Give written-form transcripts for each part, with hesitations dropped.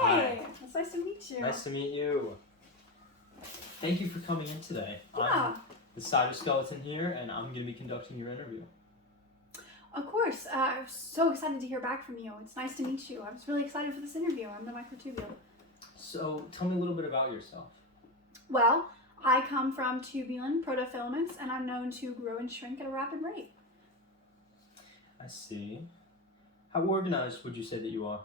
Hey, it's nice to meet you. Nice to meet you. Thank you for coming in today. Yeah. I'm the cytoskeleton here, and I'm going to be conducting your interview. Of course. I'm so excited to hear back from you. It's nice to meet you. I was really excited for this interview. I'm the microtubule. So, tell me a little bit about yourself. Well, I come from tubulin protofilaments, and I'm known to grow and shrink at a rapid rate. I see. How organized would you say that you are?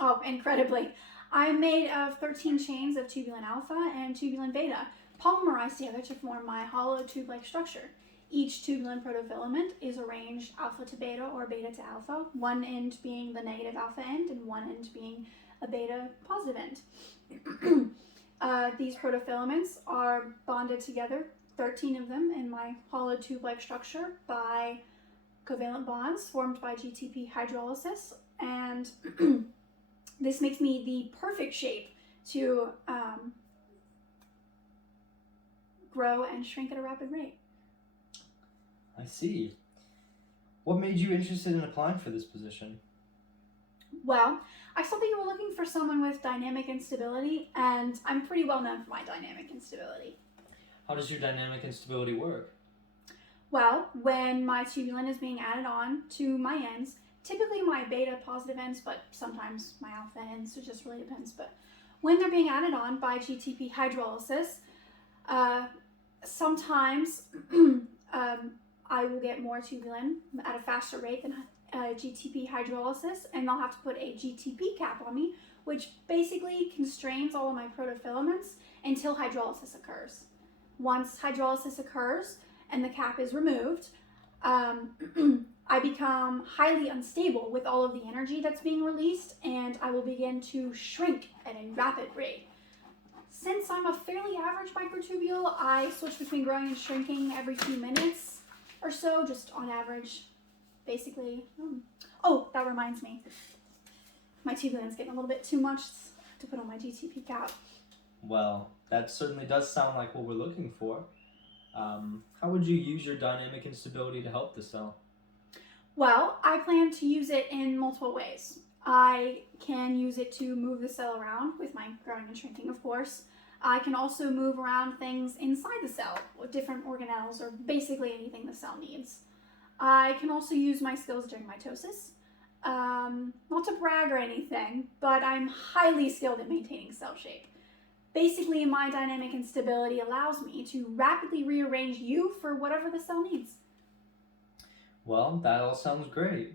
Oh, incredibly. I'm made of 13 chains of tubulin alpha and tubulin beta, polymerized together to form my hollow tube-like structure. Each tubulin protofilament is arranged alpha to beta or beta to alpha, one end being the negative alpha end and one end being a beta positive end. These protofilaments are bonded together, 13 of them, in my hollow tube-like structure by covalent bonds formed by GTP hydrolysis, and this makes me the perfect shape to grow and shrink at a rapid rate. I see. What made you interested in applying for this position? Well, I saw that you were looking for someone with dynamic instability, and I'm pretty well known for my dynamic instability. How does your dynamic instability work? Well, when my tubulin is being added on to my ends, typically my beta positive ends, but sometimes my alpha ends, it just really depends. But when they're being added on by GTP hydrolysis, sometimes I will get more tubulin at a faster rate than GTP hydrolysis, and they'll have to put a GTP cap on me, which basically constrains all of my protofilaments until hydrolysis occurs. Once hydrolysis occurs and the cap is removed, I become highly unstable with all of the energy that's being released, and I will begin to shrink at a rapid rate. Since I'm a fairly average microtubule, I switch between growing and shrinking every few minutes or so, just on average, basically. Oh, that reminds me. My tubulin's getting a little bit too much to put on my GTP cap. Well, that certainly does sound like what we're looking for. How would you use your dynamic instability to help the cell? Well, I plan to use it in multiple ways. I can use it to move the cell around with my growing and shrinking, of course. I can also move around things inside the cell, with different organelles, or basically anything the cell needs. I can also use my skills during mitosis. Not to brag or anything, but I'm highly skilled at maintaining cell shape. Basically, my dynamic instability allows me to rapidly rearrange you for whatever the cell needs. Well, that all sounds great.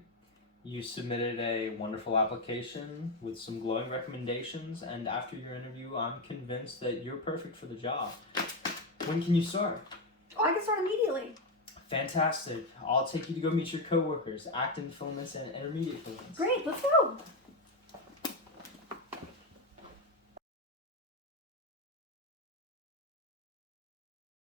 You submitted a wonderful application with some glowing recommendations, and after your interview, I'm convinced that you're perfect for the job. When can you start? Oh, I can start immediately. Fantastic. I'll take you to go meet your coworkers, actin filaments and intermediate filaments. Great, let's go.